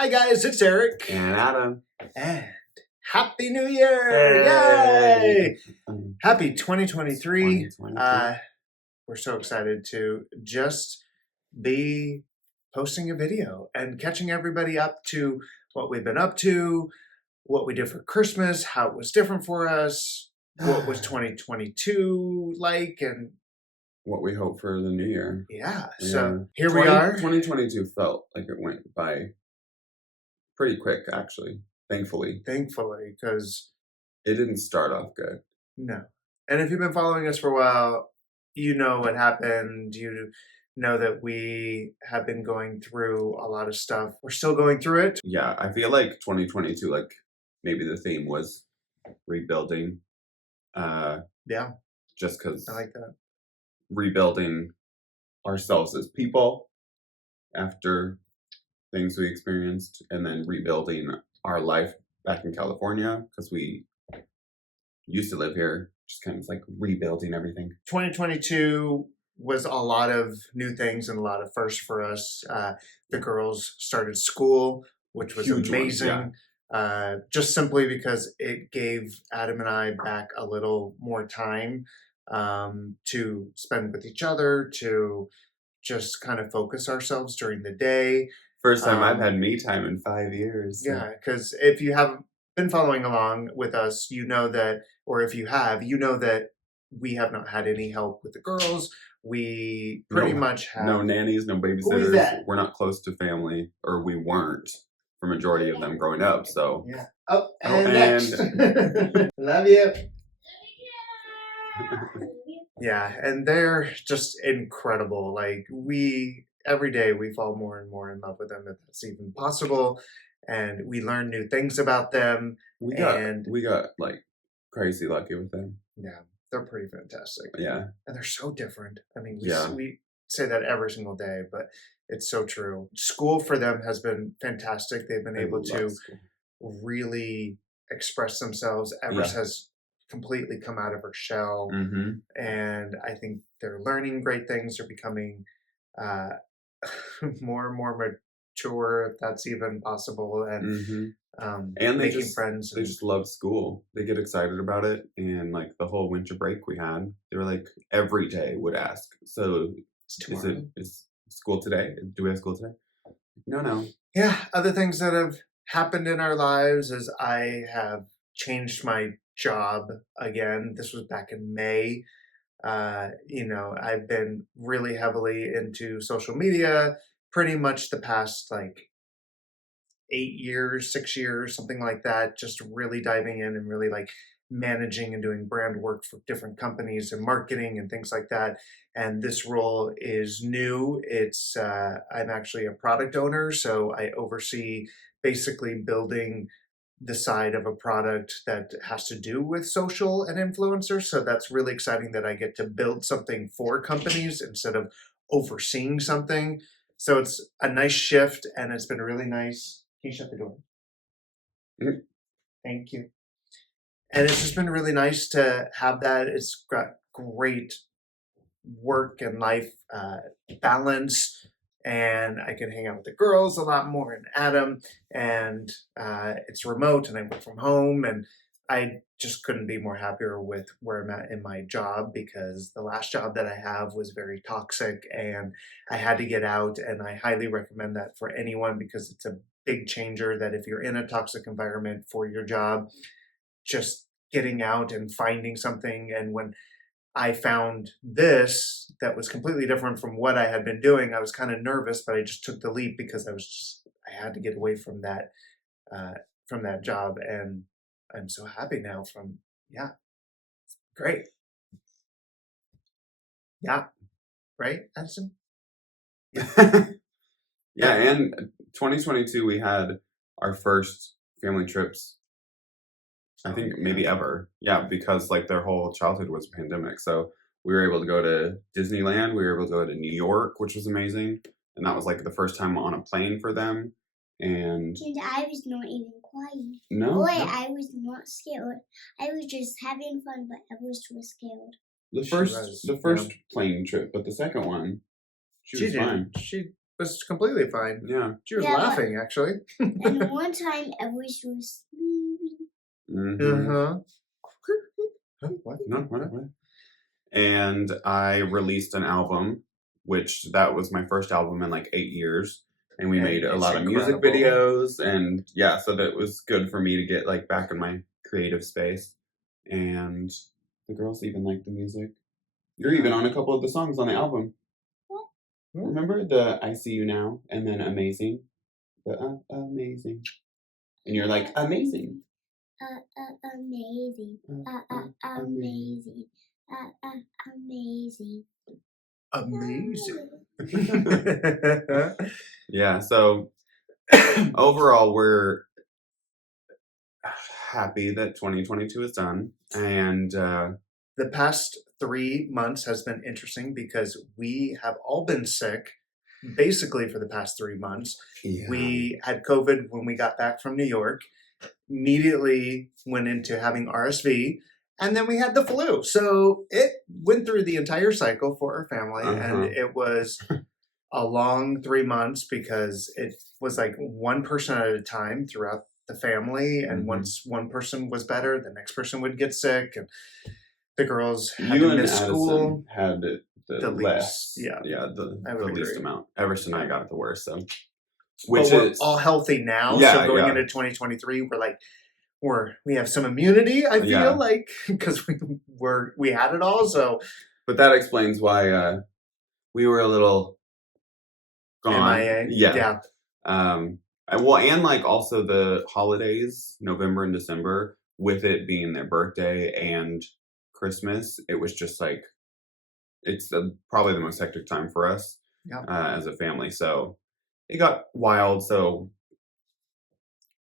Hi guys, it's Erik. And Adam. And Happy New Year! Yay! Happy 2023. We're so excited to just be posting a video and catching everybody up to what we've been up to, what we did for Christmas, how it was different for us, what was 2022 like, and what we hope for the new year. Yeah, so here we are. 2022 felt like it went by pretty quick, actually, thankfully. Thankfully, because it didn't start off good. No. And if you've been following us for a while, you know what happened. You know that we have been going through a lot of stuff. We're still going through it. Yeah, I feel like 2022, like maybe the theme was rebuilding. Yeah. Just because I like that. Rebuilding ourselves as people after things we experienced, and then rebuilding our life back in California because we used to live here, just kind of like rebuilding everything. 2022 was a lot of new things and a lot of firsts for us. The girls started school, which was Huge amazing. Ones, yeah. Just simply because it gave Adam and I back a little more time to spend with each other, to just kind of focus ourselves during the day. First time I've had me time in 5 years. So. Yeah, because if you haven't been following along with us, you know that, or if you have, you know that we have not had any help with the girls. We pretty much have no nannies, no babysitters. Who is that? We're not close to family, or we weren't for majority of them growing up. So yeah. And next. Love you. Yeah, and they're just incredible. Like every day we fall more and more in love with them, if that's even possible. And we learn new things about them. We got like crazy lucky with them. Yeah, they're pretty fantastic. Yeah. And they're so different. I mean, we say that every single day, but it's so true. School for them has been fantastic. They've been able to really express themselves. Evers has completely come out of her shell. Mm-hmm. And I think they're learning great things. They're becoming more and more mature, if that's even possible. And and making friends. They just love school. They get excited about it. And like the whole winter break we had, they were like every day would ask, so is school today? Do we have school today? No. Yeah, other things that have happened in our lives is I have changed my job again. This was back in May. I've been really heavily into social media pretty much the past 8 years, 6 years, something like that, just really diving in and really managing and doing brand work for different companies and marketing and things like that. And this role is new. It's I'm actually a product owner, so I oversee basically building the side of a product that has to do with social and influencers. So that's really exciting that I get to build something for companies instead of overseeing something. So it's a nice shift, and it's been really nice. Can you shut the door? Mm-hmm. Thank you. And it's just been really nice to have that. It's got great work and life balance, and I can hang out with the girls a lot more and Adam, and it's remote and I work from home, and I just couldn't be more happier with where I'm at in my job, because the last job that I have was very toxic and I had to get out. And I highly recommend that for anyone, because it's a big changer that if you're in a toxic environment for your job, just getting out and finding something. And when I found this that was completely different from what I had been doing, I was kind of nervous, but I just took the leap because I had to get away from that job. And I'm so happy now great. Yeah. Right, Addison? Yeah, and 2022 we had our first family trips, I think maybe ever. Yeah, because their whole childhood was a pandemic. So we were able to go to Disneyland. We were able to go to New York, which was amazing. And that was the first time on a plane for them. And I was not even crying. No. I was not scared. I was just having fun, but I was too scared. The first plane trip, but the second one, she was fine. She was completely fine. Yeah. She was Yeah, but- laughing, actually. And one time, Edward was sleeping. Mm-hmm. What? What? And I released an album, which that was my first album in like 8 years. And we And made a it's lot of music incredible. videos, and yeah, so that was good for me to get like back in my creative space. And the girls even like the music. You're even on a couple of the songs on the album. What? Remember the I See You Now and then Amazing? The Amazing. And you're like, amazing. Amazing. Amazing. Amazing. Amazing. Yeah, so overall, we're happy that 2022 is done. And The past 3 months has been interesting because we have all been sick basically for the past 3 months. yeah. We had COVID when we got back from New York, immediately went into having RSV, and then we had the flu. So it went through the entire cycle for our family, and it was a long 3 months because it was like one person at a time throughout the family. And once one person was better, the next person would get sick, and the girls had You to and miss Addison school. had The less, least, yeah. the I would least agree. amount. Everson and I got it the worst, so But which we're is all healthy now. Yeah, so going yeah. into 2023, we're like, we have some immunity. I feel Yeah. like because we had it all. So, but that explains why we were a little gone. MIA. Yeah. And like also the holidays, November and December, with it being their birthday and Christmas, it was just like it's probably the most hectic time for us as a family. So it got wild. So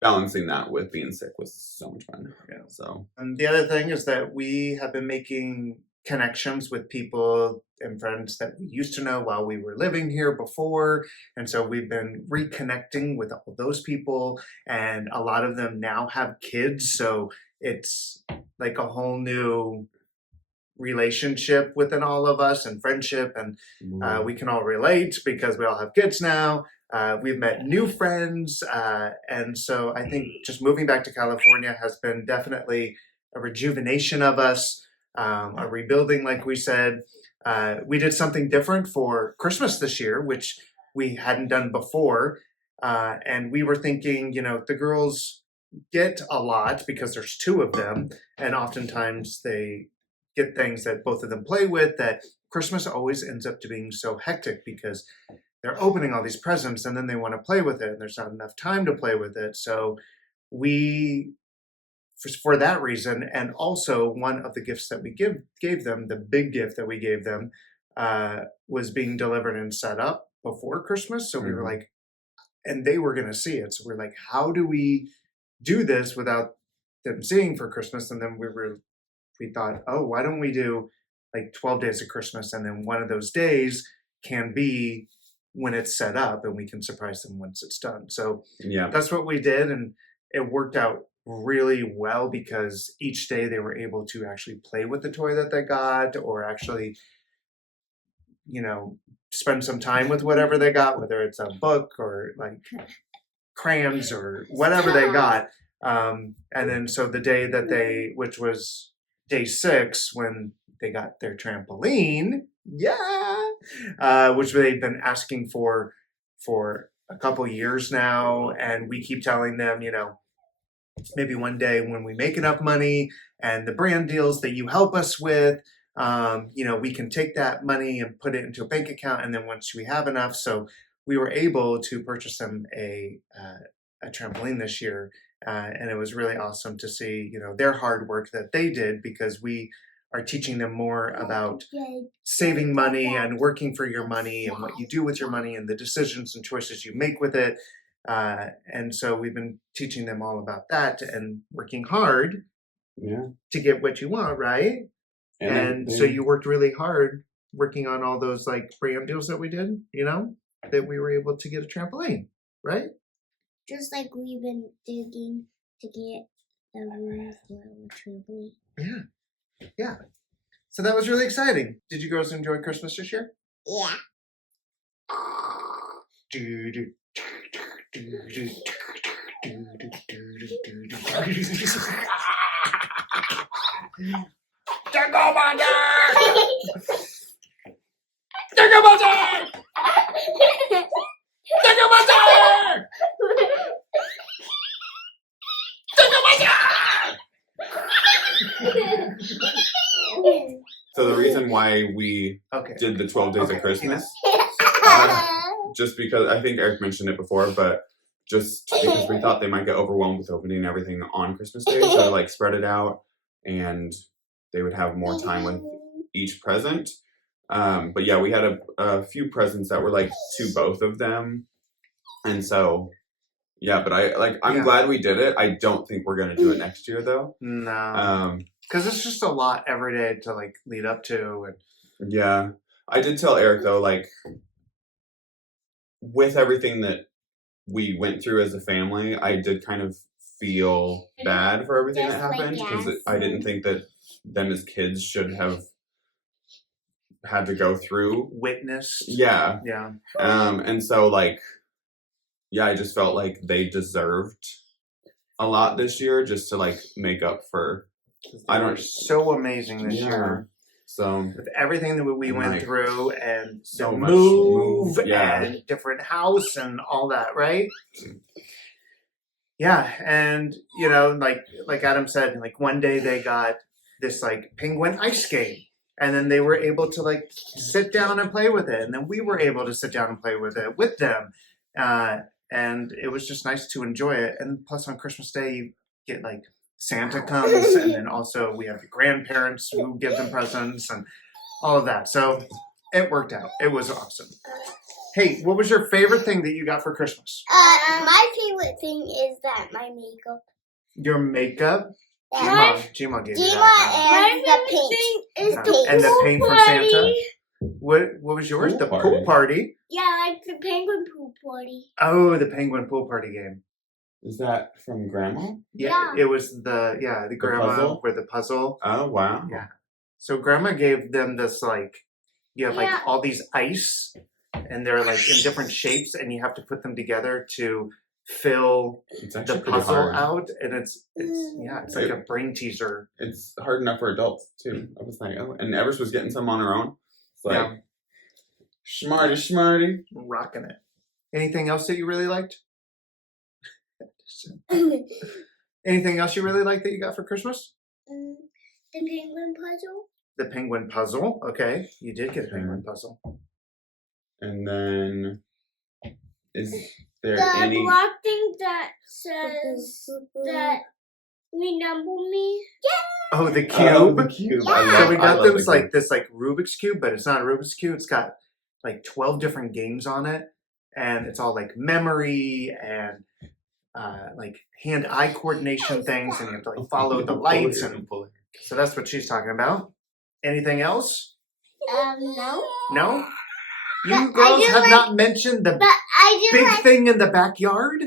balancing that with being sick was so much fun. Yeah. So And the other thing is that we have been making connections with people and friends that we used to know while we were living here before. And so we've been reconnecting with all those people, and a lot of them now have kids. So it's like a whole new relationship within all of us and friendship. And we can all relate because we all have kids now. We've met new friends. And so I think just moving back to California has been definitely a rejuvenation of us, a rebuilding, like we said. We did something different for Christmas this year, which we hadn't done before. And we were thinking, the girls get a lot because there's 2 of them. And oftentimes they get things that both of them play with, that Christmas always ends up to being so hectic because they're opening all these presents and then they want to play with it and there's not enough time to play with it. So we, for that reason, and also one of the gifts that we gave them, the big gift that we gave them, was being delivered and set up before Christmas. So we were like, and they were going to see it. So we're like, how do we do this without them seeing for Christmas? And then we thought, oh, why don't we do like 12 days of Christmas, and then one of those days can be when it's set up and we can surprise them once it's done. So that's what we did, and it worked out really well because each day they were able to actually play with the toy that they got, or actually, spend some time with whatever they got, whether it's a book or like crayons or whatever they got. And then so the day that which was day 6, when they got their trampoline, which they've been asking for a couple years now, and we keep telling them, maybe one day when we make enough money and the brand deals that you help us with, we can take that money and put it into a bank account, and then once we have enough, so we were able to purchase them a trampoline this year. And it was really awesome to see, their hard work that they did, because we are teaching them more about saving money and working for your money and what you do with your money and the decisions and choices you make with it. And so we've been teaching them all about that and working hard to get what you want, right? And so you worked really hard working on all those like brand deals that we did, that we were able to get a trampoline, right? Just like we've been digging to get a room for our trampoline. Yeah. So that was really exciting. Did you girls enjoy Christmas this year? Yeah. Jingle Buzzer! Jingle Buzzer! Jingle Buzzer! Jingle Buzzer! So the reason why we Okay. did the 12 days Okay, of Christmas, Uh, just because I think Eric mentioned it before, but just because we thought they might get overwhelmed with opening everything on Christmas Day, so to like spread it out and they would have more time with each present. But yeah, we had a few presents that were like to both of them, and so yeah. But I'm Yeah. glad we did it. I don't think we're gonna do it next year though. No, because it's just a lot every day to like lead up to, and Yeah, I did tell Eric though, like with everything that we went through as a family, I did kind of feel bad for everything that Just like happened because us. I didn't think that them as kids should have had to go through. witnessed. Yeah. Yeah. And so like, yeah, I just felt like they deserved a lot this year just to like make up for. They were so amazing this year. So With everything that we And, went like, through and so the much move yeah. and different house and all that, right? Yeah, and you know, like Adam said, like one day they got this like penguin ice skate, and then they were able to like sit down and play with it, and then we were able to sit down and play with it with them, and it was just nice to enjoy it. And plus, on Christmas Day, you get like Santa comes, and then also we have the grandparents who give them presents and all of that. So it worked out. It was awesome. Hey, what was your favorite thing that you got for Christmas? my favorite thing is that my makeup. Your makeup? Yeah. Gma gave you Gima that. and the paint. Is and the paint from Santa. What was yours? Pool The party. pool party. Yeah, like the penguin pool party. Oh, the penguin pool party game. Is that from Grandma? Yeah. It was the grandma puzzle? with the puzzle. Oh wow. Yeah. So grandma gave them this like you have like Yeah. all these ice and they're like in different shapes and you have to put them together to fill It's the actually pretty puzzle hard. out, and it's like a brain teaser. It's hard enough for adults too. I was like, oh, and Evers was getting some on her own. It's like, Yeah. smarty. Rocking it. Anything else that you really liked? Anything else you really liked that you got for Christmas? The penguin puzzle. The penguin puzzle. Okay, you did get a penguin puzzle. And then, is there The any? black thing that says that remember me. Oh, the cube. Oh, the cube. Yeah. I So love, we I got love them the like cube. this like Rubik's cube, but it's not a Rubik's cube. It's got like 12 different games on it, and it's all like memory and like hand-eye coordination things, and you have to like follow the lights, and so that's what she's talking about. Anything else? No. No. But You I girls do have like- not mentioned the But I do big like thing in the backyard.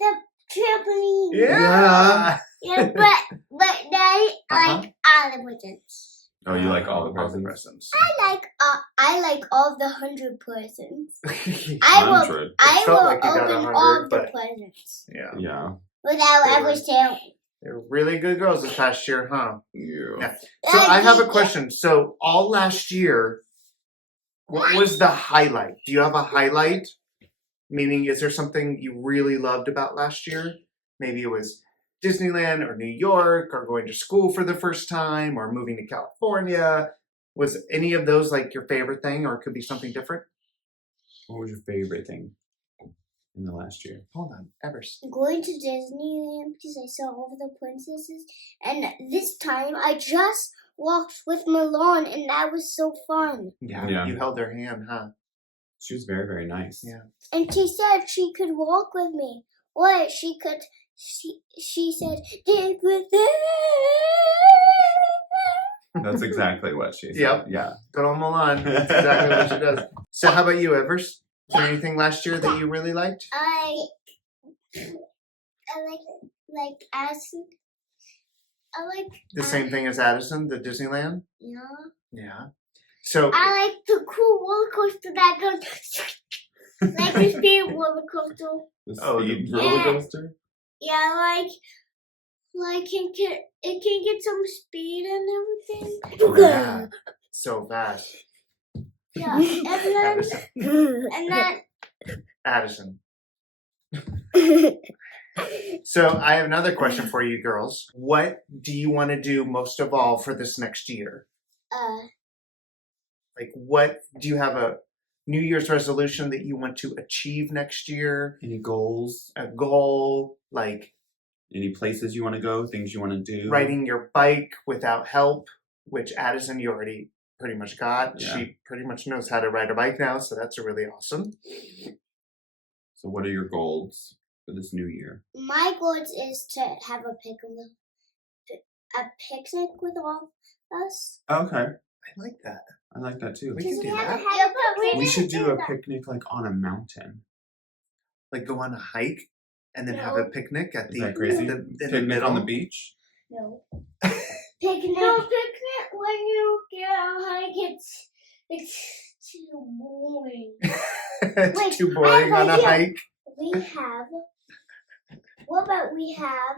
the trampoline. Yeah. Yeah, but I like all the presents. Oh, you like all the All the presents? presents. I like all the 100 presents. I I will 100. I felt will like you got open 100, all the but- presents Yeah. Yeah. without They ever were- saying. They're really good girls this past year, huh? Yeah. So I have a question. So all last year, what was the highlight? Do you have a highlight? Meaning, is there something you really loved about last year? Maybe it was Disneyland or New York or going to school for the first time or moving to California. Was any of those like your favorite thing, or it could be something different? What was your favorite thing in the last year? Hold on, Evers. Going to Disneyland because I saw all the princesses, and this time I just walked with Milan, and that was so fun. Yeah. You held their hand, huh? She was very, very nice. Yeah. And she said she could walk with me, or she could. She said, "Dig with it." That's exactly what she said. Yep. Yeah. Good on Milan. That's exactly what she does. So how about you, Evers? Is there anything last year that you really liked? I like Addison. I like The same thing as Addison, the Disneyland? yeah. Yeah. So I like the cool roller coaster that goes. Like the speed roller coaster. The Oh, speed the- roller coaster? Yeah, like it can get some speed and everything. Yeah. So fast. Yeah, and then Addison. So I have another question for you girls. What do you want to do most of all for this next year? Like, what do you have a New Year's resolution that you want to achieve next year? Any goals? A goal, like Any places you want to go? Things you want to do? riding your bike without help, which Addison you already pretty much got. Yeah. She pretty much knows how to ride a bike now, so that's really awesome. So what are your goals for this new year? my goal is to have a picnic with all us. Okay. I like that. I like that too. We can do that. We should do a picnic like on a mountain. Like go on a hike and then have a picnic at Is the that crazy? in the Picnic middle on the beach? No. Picnic. No, picnic when you get on hike, it's too boring. It's Wait, too boring I on a have an hike. What about we have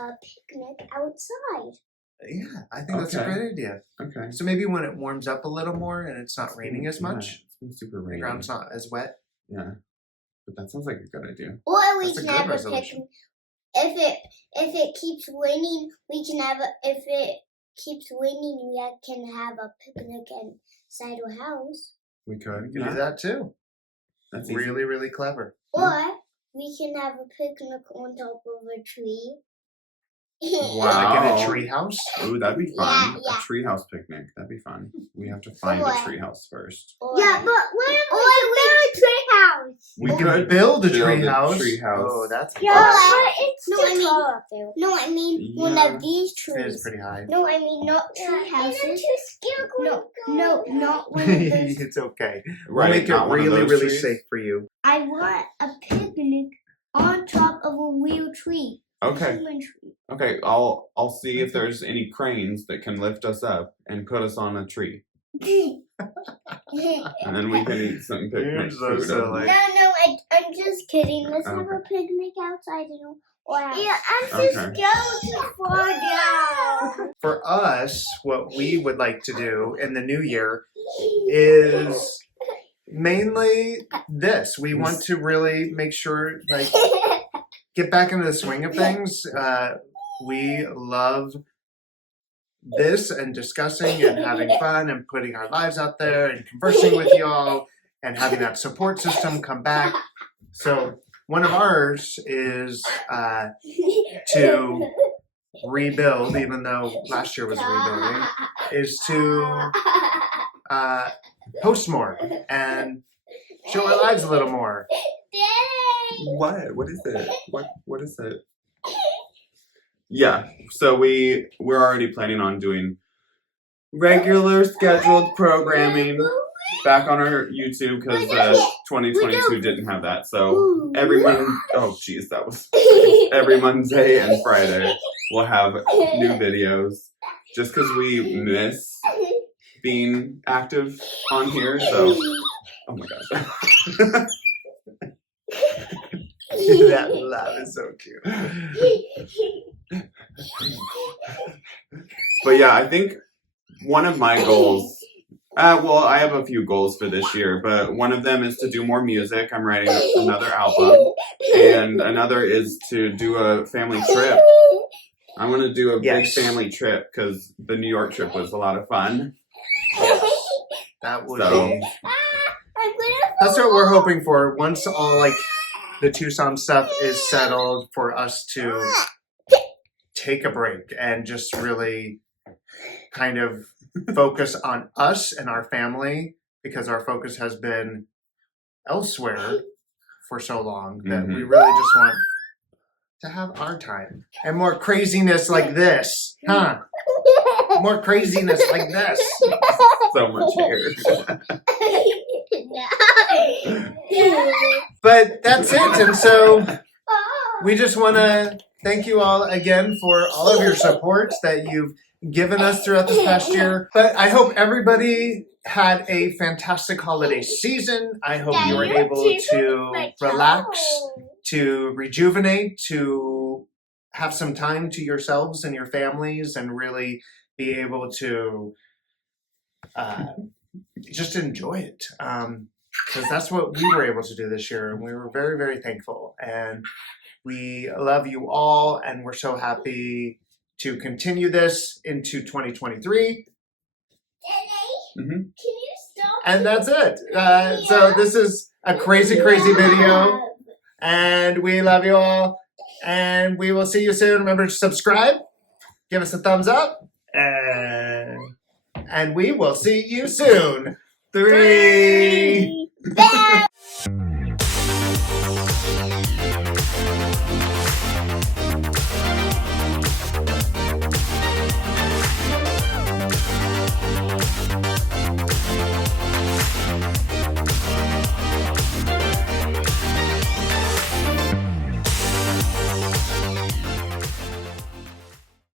a picnic outside? Yeah, I think that's a Okay. great idea. Okay. So maybe when it warms up a little more and it's not raining as Yeah, much, it's been super the rainy. ground's not as wet. Yeah. But that sounds like a good idea. Or we That's a can good have a resolution. picnic. If it keeps raining, we can have a. If it keeps raining, we can have a picnic inside our house. We could. You can do that too. That's easy. Really, really clever. Or we can have a picnic on top of a tree. Wow. Like in a tree house. Ooh, that'd be fun. Yeah. A treehouse picnic. That'd be fun. We have to find a Or- treehouse first. Yeah, but what if we build a tree house? We could can build a build tree a house. treehouse. Oh, that's Yeah, fun. but it's too tall up there. No, I mean one Yeah. of these It is trees. pretty high. No, I mean not tree houses. No, not one of those. It's okay. We'll Right, make it not one of really, those really trees? safe for you. I want a picnic on top of a real tree. A Okay. human tree. Okay. I'll see if there's any cranes that can lift us up and put us on a tree, and then we can eat some You're picnic so food. silly. I'm just kidding. Let's have Okay. a picnic outside, or yeah, I'm Okay. going too far down. For us, what we would like to do in the new year is mainly this. We want to really make sure, like, get back into the swing of things. We love this and discussing and having fun and putting our lives out there and conversing with y'all and having that support system come back. So one of ours is to rebuild, even though last year was rebuilding, is to post more and show our lives a little more. What? What is it? What is it? Yeah. So we're already planning on doing regular scheduled programming back on our YouTube because 2022 didn't have that. So every Monday and Friday we'll have new videos just because we miss being active on here. So, oh my gosh. That laugh is so cute. But yeah, I think one of my goals, well, I have a few goals for this year, but one of them is to do more music. I'm writing another album, and another is to do a family trip. I want to do a big Yes. family trip because the New York trip was a lot of fun. That would So- be. That's what we're hoping for. Once all like the Tucson stuff is settled, for us to take a break and just really kind of focus on us and our family, because our focus has been elsewhere for so long that we really just want to have our time and more craziness like this, huh? More craziness like this. So much hair. But that's it. And so we just want to thank you all again for all of your support that you've given us throughout this past year. But I hope everybody had a fantastic holiday season. I hope you were able to relax, to rejuvenate, to have some time to yourselves and your families, and really be able to just enjoy it. Because that's what we were able to do this year, and we were very, very thankful. And we love you all, and we're so happy to continue this into 2023. Mm-hmm. Can you stop? And that's it. So this is a crazy, crazy video, and we love you all, and we will see you soon. Remember to subscribe, give us a thumbs up, and we will see you soon. 3. Bye.